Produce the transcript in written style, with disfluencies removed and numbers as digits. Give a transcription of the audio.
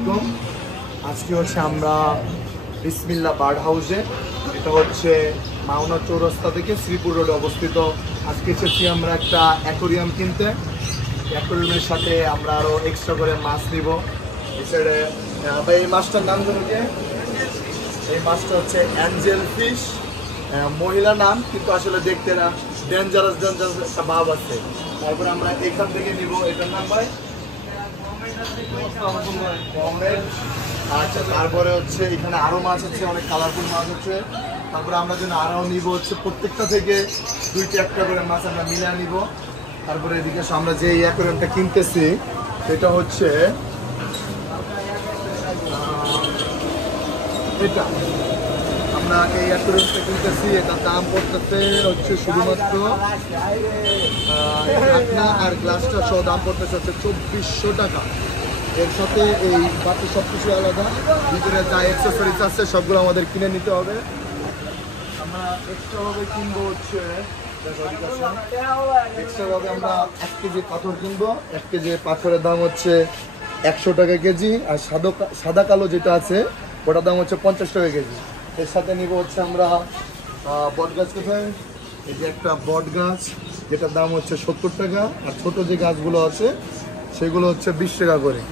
আলাইকুম। আজকে হচ্ছে আমরা বিসমিল্লাহ বার্ড হাউসে, এটা হচ্ছে মাওনা চৌরাস্তা থেকে শ্রীপুর রোডে অবস্থিত। আজকে এসেছি আমরা একটা অ্যাকোরিয়াম কিনতে। অ্যাকোরিয়ামের সাথে আমরা আরও এক্সট্রা করে মাছ নিব। এই সাইডে এই মাছটার নাম যেন কি? এই মাছটা হচ্ছে অ্যাঞ্জেল ফিশ, মহিলা নাম, কিন্তু আসলে দেখতে না ডেঞ্জারাস একটা ভাব আছে। তারপরে আমরা এখান থেকে নিব, এটার নাম ভাই কমেট। আচ্ছা, তারপরে হচ্ছে এখানে আরো মাছ আছে, অনেক কালারফুল মাছ আছে। তারপরে আমরা যেন আরো নিব হচ্ছে প্রত্যেকটা থেকে দুইটা একটা করে মাছ আমরা মিলিয়ে নিব। তারপরে এদিকে আমরা যে অ্যাকোরিয়ামটা কিনতেছি সেটা হচ্ছে এটা। আমরা এই অ্যাকোরিয়ামটা কিনতেছি, এটার দাম পড়তেছে হচ্ছে শুধুমাত্র ঢাকনা আর গ্লাসটা সহ দাম পড়তেছে হচ্ছে 2400 টাকা। এর সাথে এই বাকি সব কিছু আলাদা, ভিতরে যা অ্যাক্সেসরিজ আছে সবগুলো আমাদের কিনে নিতে হবে। আমরা এক্সট্রাভাবে কিনবো হচ্ছে এক্সট্রাভাবে আমরা 1 কেজি পাথর কিনবো। 1 কেজি পাথরের দাম হচ্ছে 100 টাকা কেজি, আর সাদা কালো যেটা আছে ওটার দাম হচ্ছে 50 টাকা কেজি। এর সাথে নিব হচ্ছে আমরা বট গাছ। কোথায়? এই যে একটা বট গাছ, যেটার দাম হচ্ছে 70 টাকা, আর ছোট যে গাছগুলো আছে সেগুলো হচ্ছে 20 টাকা করে।